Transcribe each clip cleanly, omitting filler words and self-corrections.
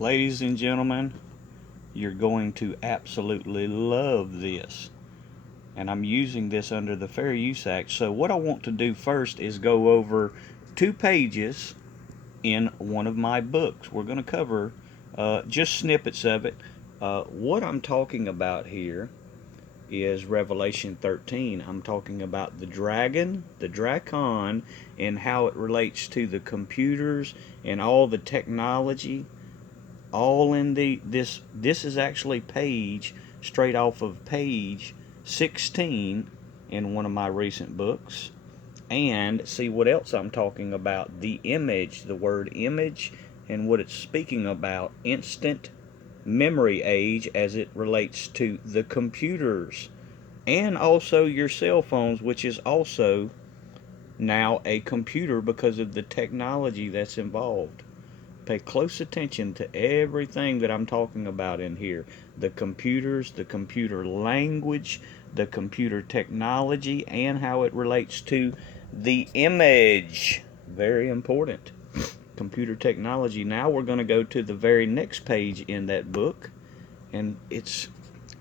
Ladies and gentlemen, you're going to absolutely love this. And I'm using this under the Fair Use Act. So what I want to do first is go over 2 pages in one of my books. We're going to cover just snippets of it. What I'm talking about here is Revelation 13. I'm talking about the dragon, the Drakon, and how it relates to the computers and all the technology all in this is actually page straight off of page 16 in one of my recent books. And see what else I'm talking about: the image, the word image, and what it's speaking about: instant memory age as it relates to the computers, and also your cell phones, which is also now a computer because of the technology that's involved. Pay close attention to everything that I'm talking about in here: the computers, the computer language, the computer technology, and how it relates to the image. Very important. Computer technology. Now we're going to go to the very next page in that book, and it's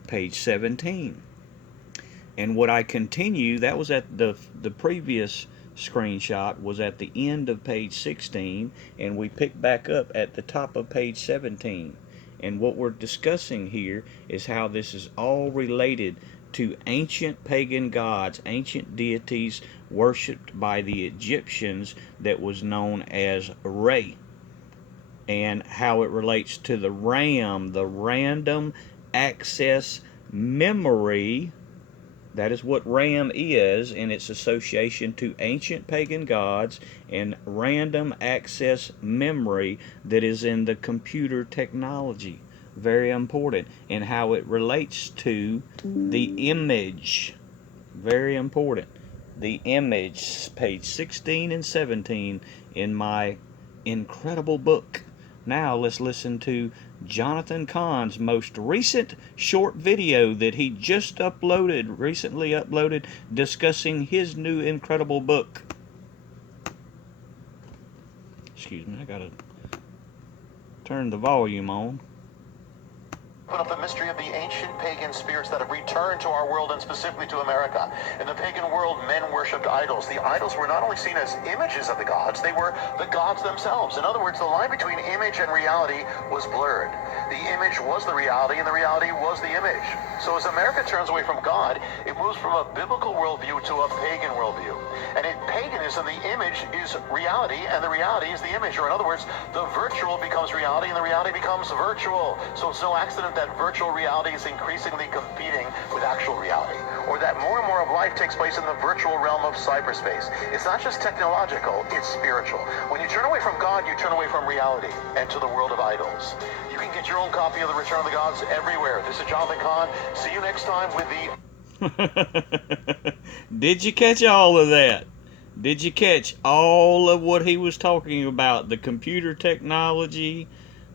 page 17. And what I continue, that was at the previous screenshot, was at the end of page 16, and we pick back up at the top of page 17. And what we're discussing here is how this is all related to ancient pagan gods, ancient deities worshipped by the Egyptians that was known as Re, and how it relates to the RAM, the random access memory. That is what RAM is, in its association to ancient pagan gods and random access memory that is in the computer technology. Very important. And how it relates to the image. Very important. The image, page 16 and 17 in my incredible book. Now let's listen to Jonathan Cahn's most recent short video that he just recently uploaded, discussing his new incredible book. Excuse me, I gotta turn the volume on. Open up the mystery of the ancient pagan spirits that have returned to our world, and specifically to America. In the pagan world, men worshipped idols. The idols were not only seen as images of the gods, they were the gods themselves. In other words, the line between image and reality was blurred. The image was the reality, and the reality was the image. So as America turns away from God, it moves from a biblical worldview to a pagan worldview. And in paganism, the image is reality, and the reality is the image. Or in other words, the virtual becomes reality, and the reality becomes virtual. So it's no accident that virtual reality is increasingly competing with actual reality, or that more and more of life takes place in the virtual realm of cyberspace. It's not just technological, it's spiritual. When you turn away from God, you turn away from reality and to the world of idols. You can get your own copy of The Return of the Gods everywhere. This is Jonathan Cahn. See you next time with the... Did you catch all of that? Did you catch all of what he was talking about? The computer technology,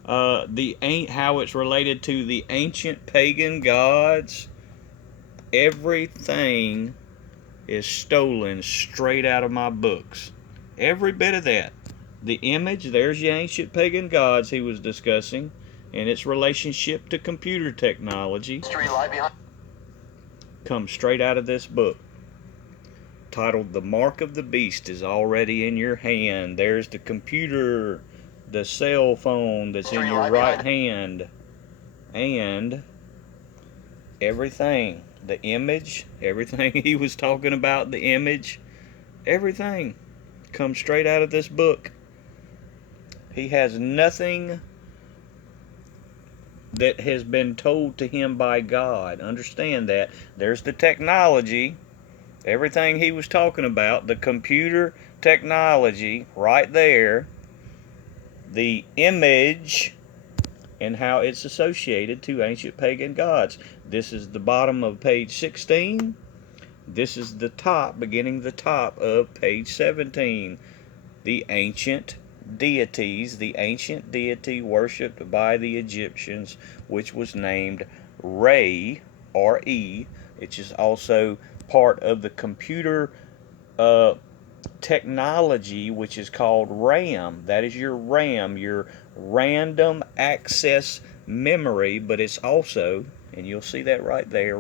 how it's related to the ancient pagan gods. Everything is stolen straight out of my books. Every bit of that. The image, there's the ancient pagan gods he was discussing, and its relationship to computer technology comes straight out of this book, titled The Mark of the Beast is Already in Your Hand. There's the computer, the cell phone that's in your right hand, and everything, the image, everything he was talking about, the image, everything comes straight out of this book. He has nothing that has been told to him by God. Understand that. There's the technology, everything he was talking about, the computer technology right there, the image, and how it's associated to ancient pagan gods. This is the bottom of page 16. This is the top, beginning the top of page 17. The ancient deities, the ancient deity worshipped by the Egyptians, which was named Re, R-E, which is also part of the computer technology, which is called RAM. That is your RAM, your random access memory, but it's also, and you'll see that right there,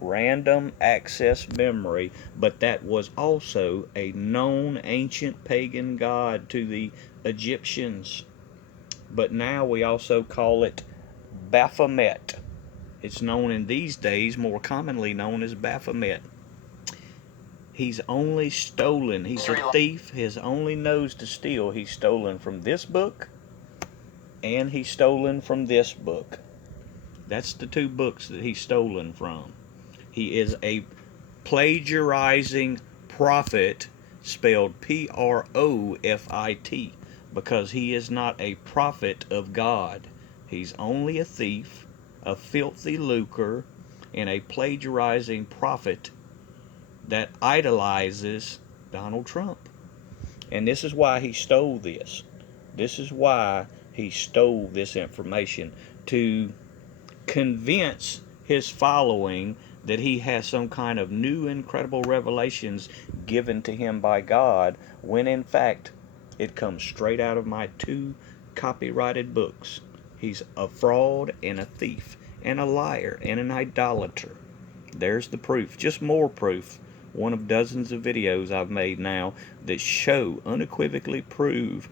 random access memory, but that was also a known ancient pagan god to the Egyptians. But now we also call it Baphomet. It's known in these days, more commonly known as Baphomet. He's only stolen, he's a thief, his only knows to steal. He's stolen from this book, and he's stolen from this book. That's the two books that he's stolen from. He is a plagiarizing prophet, spelled Profit, because he is not a prophet of God. He's only a thief, a filthy lucre, and a plagiarizing prophet that idolizes Donald Trump. And this is why he stole this. This is why he stole this information, to convince his following that he has some kind of new incredible revelations given to him by God, when in fact it comes straight out of my two copyrighted books. He's a fraud and a thief and a liar and an idolater. There's the proof, just more proof. One of dozens of videos I've made now that show, unequivocally prove,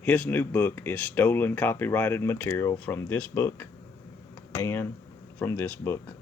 his new book is stolen copyrighted material from this book and from this book.